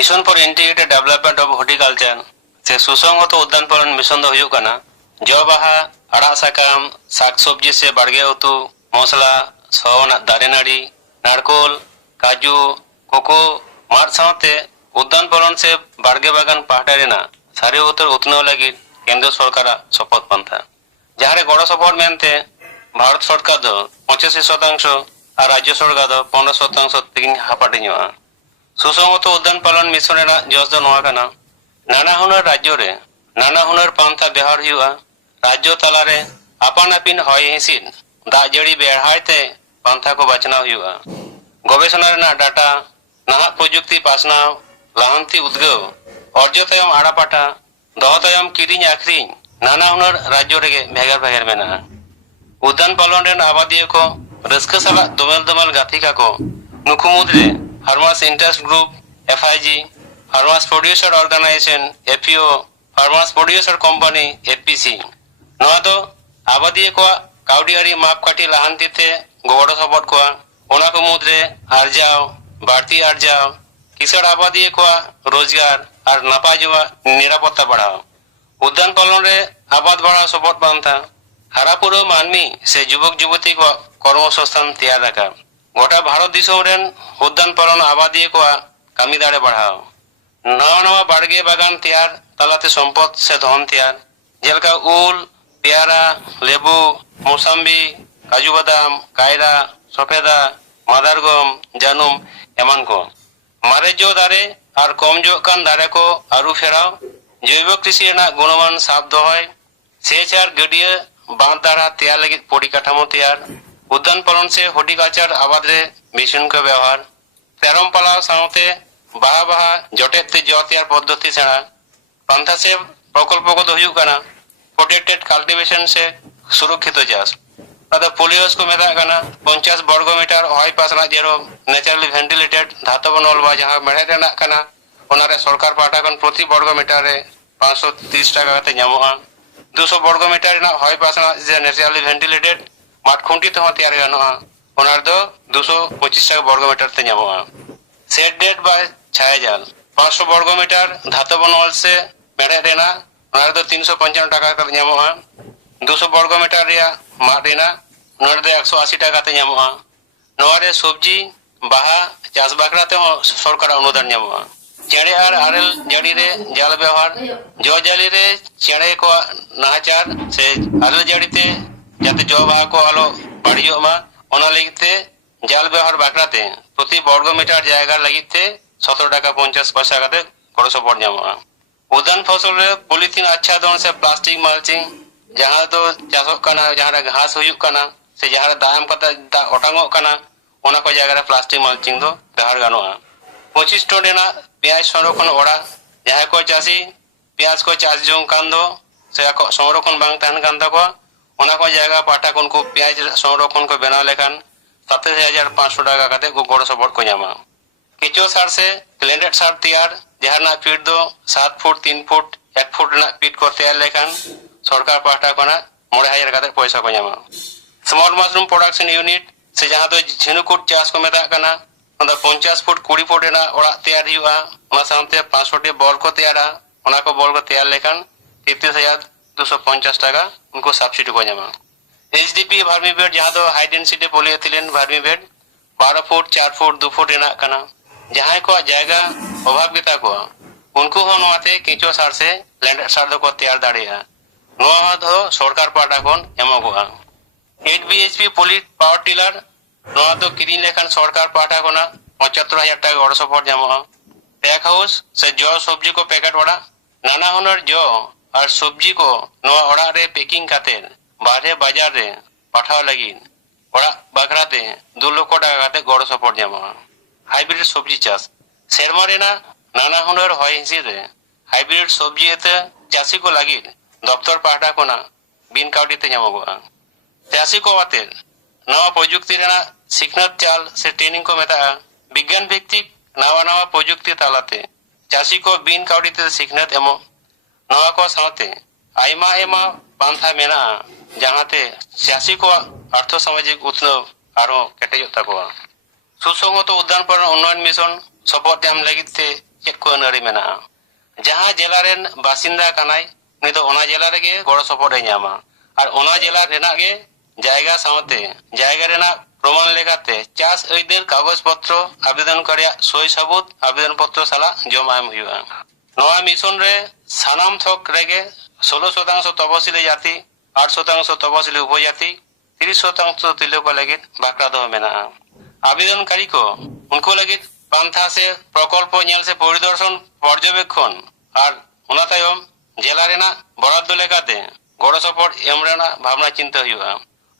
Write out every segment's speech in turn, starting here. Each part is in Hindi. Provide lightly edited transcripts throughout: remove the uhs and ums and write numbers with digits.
Mission for integrated development of horticulture से सुसंगत उद्यान पालन मिशन दो जो बाहा आड़ा साकाम साग सब्जी से बाड़गे उतु मसला सवना दारे नाड़ी नारकोल काजू कोको मार साथे उद्यान पालन से बाड़गे बागान पाहटा रेना सारे उतर उतनाव लगी केंद्र सरकार सपथ पंथा जहां गड़ सपहर मेनते भारत सरकार दो 85% और राज्य सरकार दो 15% तेगिन हापाटी सुसंगत उद्यान पालन मिशन जस दो नाना हुनर राज्य रे नाना हुनर पंथा बेहर हुआ राज्य तलारे आपान आपिन हय हिसिद दा जड़ी बेढ़ाते पंथा को बाचनाव हुआ गवेषणा डाटा नाहा प्रजुक्ति पासनाव लाहांती उद्गव अर्ज तयम आड़ापाटा दह तयम किरिंग आखरिंग नाना हुनर राज्य रेगे भेगार भेगार मेना उद्यान पालन रेन आबादी को रस्क साला दमल दमल गाथिका को नुकु मुद्रे farmers interest group FIG farmers producer organization FPO farmers producer company FPC नवा दो आबादी को काउडियारी मापकाठी लाहांती ते गड़ सपद को ओना को मुद्रे आरजाव बाड़ती आरजाव किसाड़ आबादी को रोजगार और नापाय जवा निरापत्ता बढ़ाओ उद्यान पालन रे आबाद बढ़ा सपद बांधा हारापुरो मानमी से युवक युवती को कर्मसंस्थान तैयार रखा गोटा भारत दिसोम रेन उद्यान पालन आबादी को कामी दाड़े बढ़ाओ नवा नवा बाड़गे बागान तैयार तलाते सम्पद से धन तैयार जेलका उल पेयारा लेबू मौसम्बी काजू बादाम कायरा सफेदा मादारगम जानुम एमान को मारे जो दारे और कम जो कान दारे को आरु फेराव जैव कृषि गुणमान साफ दोहय सेच और गडिया बांध दारा तैयार लगी परिकाठामो तैयार उद्यान पालन से हॉर्टिकल्चर आबाद रे मिशन को व्यवहार तेरम पालाव साथे बाहा बाहा जटेते जो तैयार पद्धति सेना पंथा से प्रकल्प को दो प्रोटेक्टेड कल्टीवेशन से सुरक्षित चाष पोलियोस को मेता 50 वर्ग मीटर हय पासना जेरो नेचुरली वेंटिलेटेड धातव नलबा जहां मेड़े रेना सरकार पाटा प्रति वर्ग मीटर रे 530 टाका काते ᱧᱟᱢᱚᱜᱼᱟ 200 वर्ग मीटर रेना हय पासना जे नेचुरली वेंटिलेटेड माठ खुंटी तो तैयार गानोआ 225 टाका वर्ग मीटर ते ᱧᱟᱢᱚᱜᱼᱟ सेडेड बाय छायाजाल 500 वर्ग मीटर धातव नल से मेड़े रेना 355 टाका काते ᱧᱟᱢᱚᱜᱼᱟ 200 वर्ग मीटर रिया माठ रेना 180 टाका ते ᱧᱟᱢᱚᱜᱼᱟ नोरे सब्जी बाहा चाष बाकरा ते सरकार अनुदान ᱧᱟᱢᱚᱜᱼᱟ चेड़े और आरेल जड़ी रे जाल व्यवहार जो जाली रे चेड़े को नाचार से आरेल जड़ी ते जाते जो बाहा को आलो बाड़ियो मा ओना लगिते जाल व्यवहार बाकराते प्रति वर्ग मीटर जायगा लगिते 17 टाका 50 पैसा काते गड़ सपहर ᱧᱟᱢᱚᱜᱼᱟ उद्यान फसल रे पॉलिथीन आच्छादन से प्लास्टिक माल्चिंग जहां तो चाषोग काना जहां घास हुयुग काना से जहां दाम कता दा ओटांगो काना ओना को जायगा रे प्लास्टिक माल्चिंग दो व्यवहार गानोआ 25 टन रेना प्याज संरक्षण ओड़ा जहां को चाषी प्याज को चाष जों कान दो से संरक्षण बांग तहन कान तको ओना को जायगा पाटा को उनको प्याज संरक्षण को बनाव लेखान 27,500 टाका काते को गड़ सपहर को ᱧᱟᱢᱟ किचो सार से ब्लेंडेड सार तैयार जहां फीट दो 7 फुट 3 फुट 1 फुट ना फीट को तैयार लेखान सरकार पाटा को 9,000 काते पैसा को ᱧᱟᱢᱟ स्मॉल मशरूम प्रोडक्शन यूनिट से जहां तो झिनुकुट चाष को मेता काना 50 फुट 20 फुट रेना ओड़ा तैयार हुआ ओना साथे 500 बॉल को तैयारा ओना को बॉल को तैयार लेखान 33,250 टाका उनको सब्सिडी को ᱧᱟᱢᱟ एचडीपी भार्मीबेड जहां तो high density polyethylene vermibed 12 foot 4 foot 2 foot रेना काना जहां को जायगा अभाव गेता को उनको हो नोते किचो सार से लैंड सार दो को तैयार दाड़िया नोआ दो सरकार पाटा कोन एमोगोआ 8 बीएचपी पोली पावर टिलर नोआ तो किरिन लेखान सरकार पाटा कोना 75,000 टाका गड़ सपहर ᱧᱟᱢᱚᱜᱼᱟ पैक हाउस से जो सब्जी को पैकेट ओड़ा नाना हुनर जो और सब्जी को नोआ ओड़ा रे पैकिंग काते बाहरे बाजार रे पाठाव लगी ओड़ा बाकराते 2 लाख टाका काते गड़ सपहर ᱧᱟᱢᱚᱜᱼᱟ हाइब्रिड सब्जी चाष सेरमा रेना नाना हुनर हय हिसिद रे हाइब्रिड सब्जी एते चाषी को लगी दफ्तर पाटा कोना बिन काउडी ते ᱧᱟᱢᱚᱜᱼᱟ चाषी को आते नवा प्रजुक्ति रेना सिखनत चाल से ट्रेनिंग को मेता विज्ञान भित्तिक नवा नवा प्रजुक्ति तालाते चाषी को बिन काउडी ते सिखनत एमो नवा को साथे आयमा एमा पांथा मेना जहांते चाषी को अर्थ सामाजिक उतनव आरो केटेजो तको सुसंगत उद्यान पालन उन्नयन मिशन सपोर्ट एम लगिते ᱪᱮᱫ ᱠᱚ ᱟᱹᱱᱟᱹᱨᱤ ᱢᱮᱱᱟᱜᱼᱟ। ᱡᱟᱦᱟᱸ ᱡᱮᱞᱟ ᱨᱮᱱ ᱵᱟᱥᱤᱱᱫᱟ ᱠᱟᱱᱟᱭ ᱩᱱᱤ ᱫᱚ ᱚᱱᱟ ᱡᱮᱞᱟ ᱨᱮᱜᱮ ᱜᱚᱲᱚ ᱥᱚᱯᱚᱦᱚᱫ ᱮ ᱧᱟᱢᱟ ᱟᱨ ᱚᱱᱟ ᱡᱮᱞᱟ ᱨᱮᱱᱟᱜ ᱜᱮ জায়গা ᱥᱟᱶᱛᱮ ᱡᱟᱭᱜᱟ ᱨᱮᱱᱟᱜ ᱯᱨᱚᱢᱟণ লেখাতে চাষ আইনের কাগজপত্র আবেদনকারীর সই সাবুত আবেদনপত্র সালা জমা এম হুইউগᱼᱟ। নয়া মিশন রে সানাম থক রেগে 16% তপশিলি জাতি 8% তপশিলি উপজাতি 30% তির্ল को लगित बाकड़ा दो मेना आवेदनकारी को उनको लगित पांथा से प्रकल्प नेल से परिदर्शन पर्यवेक्षण और उना तायम জেলা রেনা বরাদ্দ লেখাতে গড় সপোর্ট এম রেনা ভাবনা চিন্তা হুইউগᱼᱟ।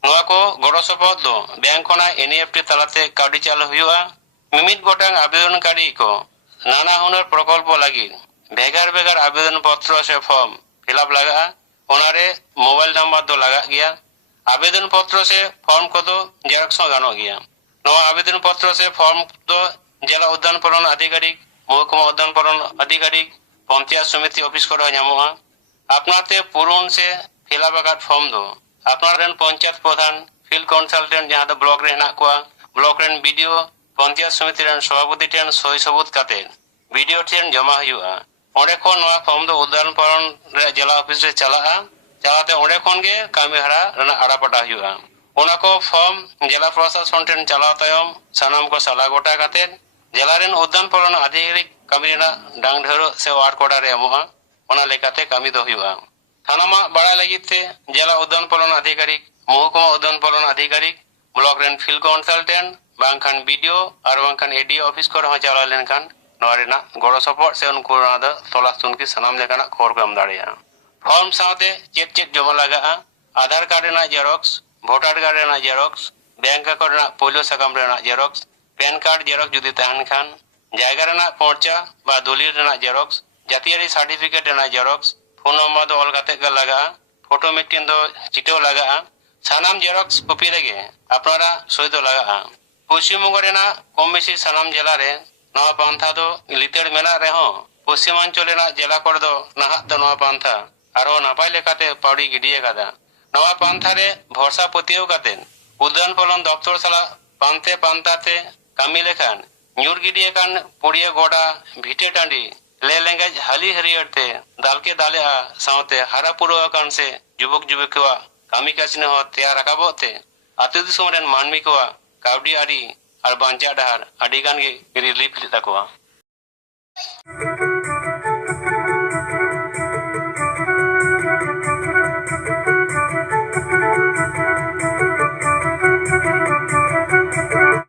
নয়া को গড় সপোর্ট दो बैंक खना एनईएफटी तलाते काउडी चालू হুইউগᱼᱟ। मिमित गोटांग आवेदनकारी को नाना हुनर प्रकल्प लगित भेगार भेगार आवेदन पत्र से फॉर्म फिलअप लगा ओनारे मोबाइल नंबर दो लगा गया। आवेदन पत्र से फॉर्म को दो जेरॉक्स गानो गया। नवा आवेदन पत्र से फॉर्म दो जिला उद्यान पालन अधिकारी महकुमा उद्यान पालन अधिकारी पंचायत समिति ऑफिस को ᱧᱟᱢᱚᱜᱼᱟ। आपनाते पूरण से फिलअप आकाद फॉर्म दो आपनारेन पंचायत प्रधान फील्ड कंसल्टेंट जहां दो ब्लॉक रे हेनाक कोआ ब्लॉक रेन वीडियो पंचायत समिति रेन सभापति ठेन सही सबूत काते वीडियो ठेन जमा हुआ। ओंडे खन नवा फॉर्म दो उद्यान पालन रे जिला ऑफिस रे चलाआ चलाते ओंडे खन गे कामी हरा रेना आड़ापटा हुआ। ओना को फॉर्म जिला प्रशासन ठेन चलाव तायम सानाम को सला गोटा काते जिला रेन उद्यान पालन अधिकारी कामी रेना डांग ढेरो से वार्ड कोडा रे एमोआ ओना लेकाते कामी दो हुआ। थानामा बड़ा लगिते जिला उद्यान पालन अधिकारी महकुमा उद्यान पालन अधिकारी ब्लॉक रेन फील्ड कंसल्टेंट बांखान वीडियो और बांखान एडीओ ऑफिस को रहा चला लेनखान नवा रेना गड़ो सपोर्ट से उनको दा तलाश तुनकी सनाम लेकाना खबर को एम दाड़ेया। फॉर्म साथे चेक चेक जमा लगा आधार कार्ड रेना जेरॉक्स भोटार कार्ड रेना जेरॉक्स बैंक अकाउंट रेना पोलियो सकाम रेना जेरॉक्स पैन कार्ड जेरॉक्स जुदी तहन खान जायगा रेना पर्चा बा दलिल रेना जेरॉक्स जातियारी सर्टिफिकेट रेना जेरॉक्स फोन नंबर दो ऑल काते का लगा फोटो मिटिन दो चिटो लगा सानाम जेरॉक्स कॉपी रेगे अपनारा सही दो लगा। पश्चिम बंग रेना कम बेसी सानाम जिला रे नवा पांथा दो लितेड़ मेना रेहो पश्चिमांचल रेना जिला कोर दो नाहात दो नवा पांथा आरो नापाय लेकाते पाउडी गिडिये कादा। नवा पांथा रे भरसा पतियो काते उद्यान पालन दफ्तर साला पांथे पांताते कामी लेखान ᱧᱩᱨ गिडिये कान पुड़िया गोडा भिटे टांडी ले लेंगेज हाली हरियरते दालके दालेआ सावते हारा पुरवा कान से जुबक जुबकवा कामी कासिने हो तैयार राकाबोते आतु दिसोम रेन मानमी कोवा काउडी आरी और बांचा डहार आडी गान गे रिलीफ लिता कोवा।